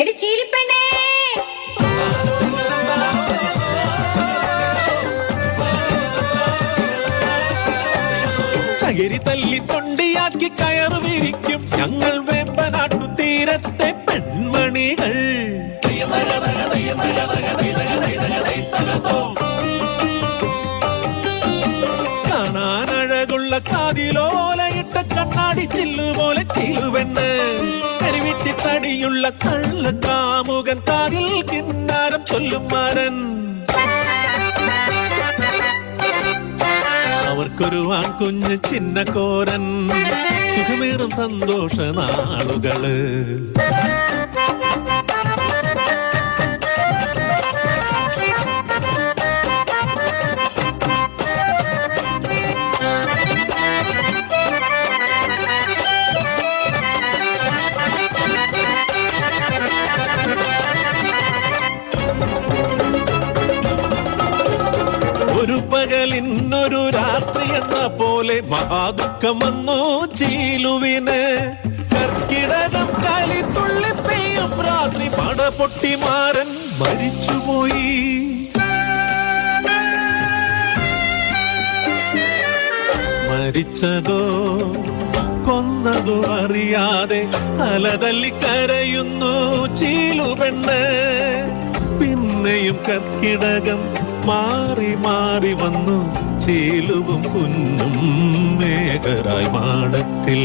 എടി ചീലിപ്പെണ്ണേ, ചകിരി തല്ലി തൊണ്ടിയാക്കി കയറ് വിരിക്കും ഞങ്ങൾ വേമ്പനാട്ടു തീരത്തെ പെൺമണികൾ. കാണാനഴകുള്ള കാതിലോലയിട്ട കണ്ണാടി ചില്ലുപോലെ ചിലുവെണ്ണ്, കരിവിട്ടി തടിയുള്ള കള്ള കാമുകൻ, കാതിൽ കിന്നാരം ചൊല്ലും മാരൻ. അവർക്കൊരു ആൺകുഞ്ഞ് ചിന്നക്കോരൻ, സുഖമേറും സന്തോഷ നാളുകള്. ഒരു പകലിന്നൊരു രാത്രി എന്ന പോലെ മഹാദുഃഖം വന്നു ചീലുവിന്. കർക്കിടകം കാലി തുള്ളി പെയ്യും രാത്രി പട പൊട്ടിമാരൻ മരിച്ചുപോയി. മരിച്ചതോ കൊന്നതോ അറിയാതെ അലതല്ലി കരയുന്നു ചീലുപെണ്ണ്. പിന്നെയും കർക്കിടകം മാറി മാറി വന്നു ചീലുവും കുഞ്ഞും മേഘരായി മാടത്തിൽ.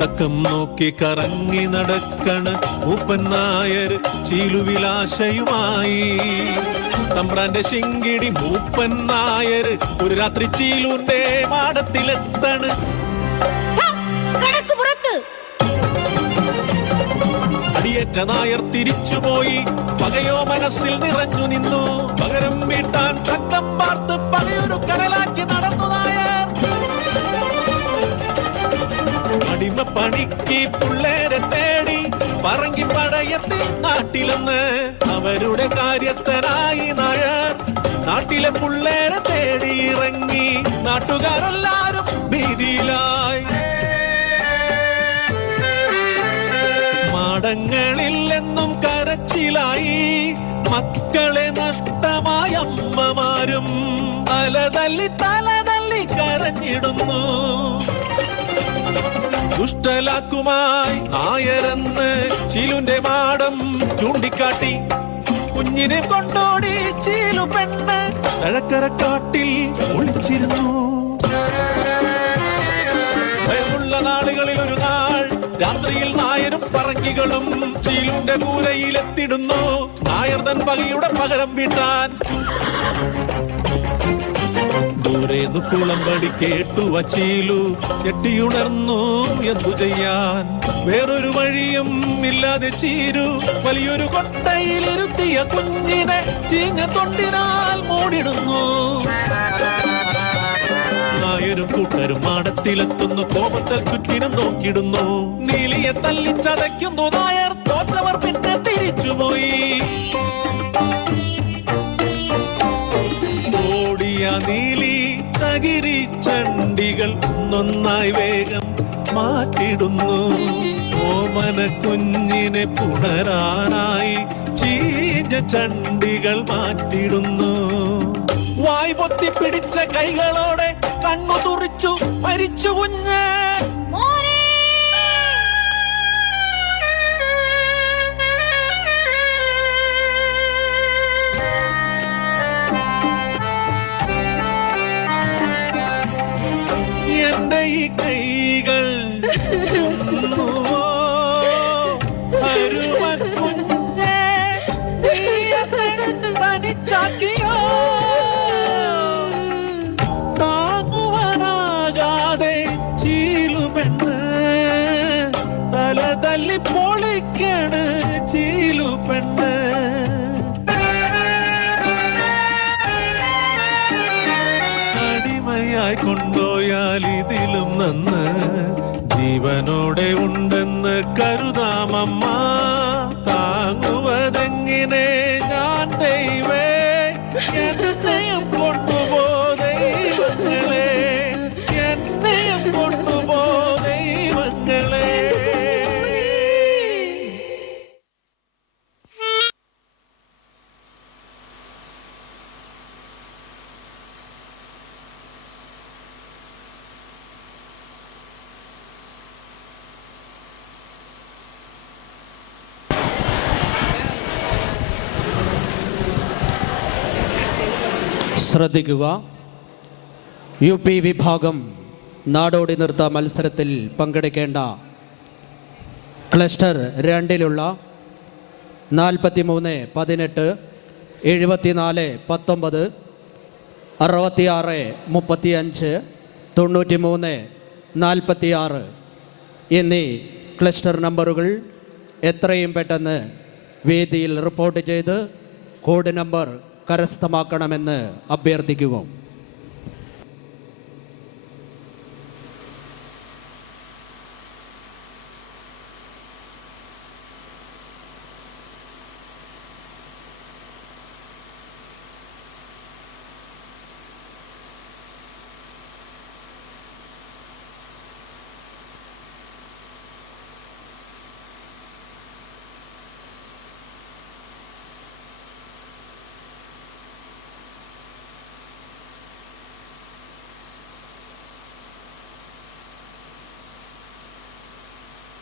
തക്കം നോക്കി കറങ്ങി നടക്കണ് മൂപ്പൻ നായർ ചീലുവിലാശയുമായി. തമ്പ്രാന്റെ ശിങ്കിടി മൂപ്പൻ നായർ ഒരു രാത്രി ചീലൂന്റെ മാടത്തിലെത്തണ്. അടിയേറ്റ നായർ തിരിച്ചുപോയി, പകയോ മനസ്സിൽ നിറഞ്ഞു നിന്നു. പകരം വീട്ടാൻ ചക്കം പാർത്ത് പകയൊരു കരലാക്കി നടന്നു നായർ. അടിമ പണിക്ക് പിള്ളേരെ തേടി പറങ്ങി പടയത്തി നാട്ടിലെന്ന്. അവരുടെ കാര്യത്തിനായി നായർ നാട്ടിലെ പിള്ളേരെ തേടി ഇറങ്ങി. നാട്ടുകാരെല്ലാരും ഭീതിയിലായി. മാടങ്ങളില്ലെന്നും കരച്ചിലായി, മക്കളെ നഷ്ടമായ അമ്മമാരും തലതല്ലി കരഞ്ഞിടുന്നു. ദുഷ്ടലാക്കുമായി നായരെന്ന് ചീലുന്റെ മാടം ചൂണ്ടിക്കാട്ടി. കുഞ്ഞിനെ കൊണ്ടോടി ചീലു പെണ്ണ് തഴക്കരക്കാട്ടിൽ ഒളിച്ചിരുന്നു. ഭയമുള്ള നാളുകളിൽ ഒരു നാൾ രാത്രിയിൽ നായരും പറങ്കികളും ചീലുന്റെ കൂരയിലെത്തിടുന്നു. നായർ തൻ പകയുടെ പകരം വീട്ടാൻ. ദൂരേന്നു കുളമ്പടി കേട്ടു വച്ചീലു ഞെട്ടിയുണർന്നു. എന്തു ചെയ്യാൻ വേറൊരു വഴിയും ഇല്ലാതെ ചീരു വലിയൊരു കൊട്ടയിലിരുത്തിയ കുഞ്ഞിനെ ചീഞ്ഞ തൊണ്ടിനാൽ മൂടിടുന്നു. നായരും കൂട്ടരും മാടത്തിലെത്തുന്നു. കോപത്തിൽ ചുറ്റിനും നോക്കിടുന്നു. നീലിയെ തല്ലിച്ചതയ്ക്കുന്നു നായർ. തോറ്റവർ പിന്നെ തിരിച്ചുപോയി. ഓടിയ നീലി തകിരി ചണ്ടികൾ ഒന്നൊന്നായി വേഗം മാറ്റിടുന്നു. ഓമന കുഞ്ഞിനെ പുണരാനായി ചീഞ്ഞ ചണ്ടികൾ മാറ്റിടുന്നു. വായ് പൊത്തി പിടിച്ച കൈകളോടെ കണ്ണു തുറിച്ചു മരിച്ചു കുഞ്ഞ്. എന്റെ ഈ കൈകൾ അരുമ കുഞ്ഞെ തനിച്ചാക്കിയോ. തല്ലി പൊളിക്കണ് ചീലു പെണ്ണ്. അടിമയായി കൊണ്ടുപോയാൽ ഇതിലും നന്ന് ജീവനോടെ ഉണ്ടെന്ന് കരുതാമമ്മ. താങ്ങുവതെങ്ങനെ ഞാൻ ദൈവേ, എന്നെയും കൊണ്ടുപോ ദൈവങ്ങളെ, എന്നെയും കൊണ്ടുപോ ദൈവങ്ങളെ. ശ്രദ്ധിക്കുക. യു പി വിഭാഗം നാടോടി നൃത്ത മത്സരത്തിൽ പങ്കെടുക്കേണ്ട ക്ലസ്റ്റർ 2-ലുള്ള 43, 18, 74, 19, 66, 35, 93, 46 എന്നീ ക്ലസ്റ്റർ നമ്പറുകൾ എത്രയും പെട്ടെന്ന് വേദിയിൽ റിപ്പോർട്ട് ചെയ്ത് കോഡ് നമ്പർ കരസ്ഥമാക്കണമെന്ന് അഭ്യർത്ഥിക്കുക.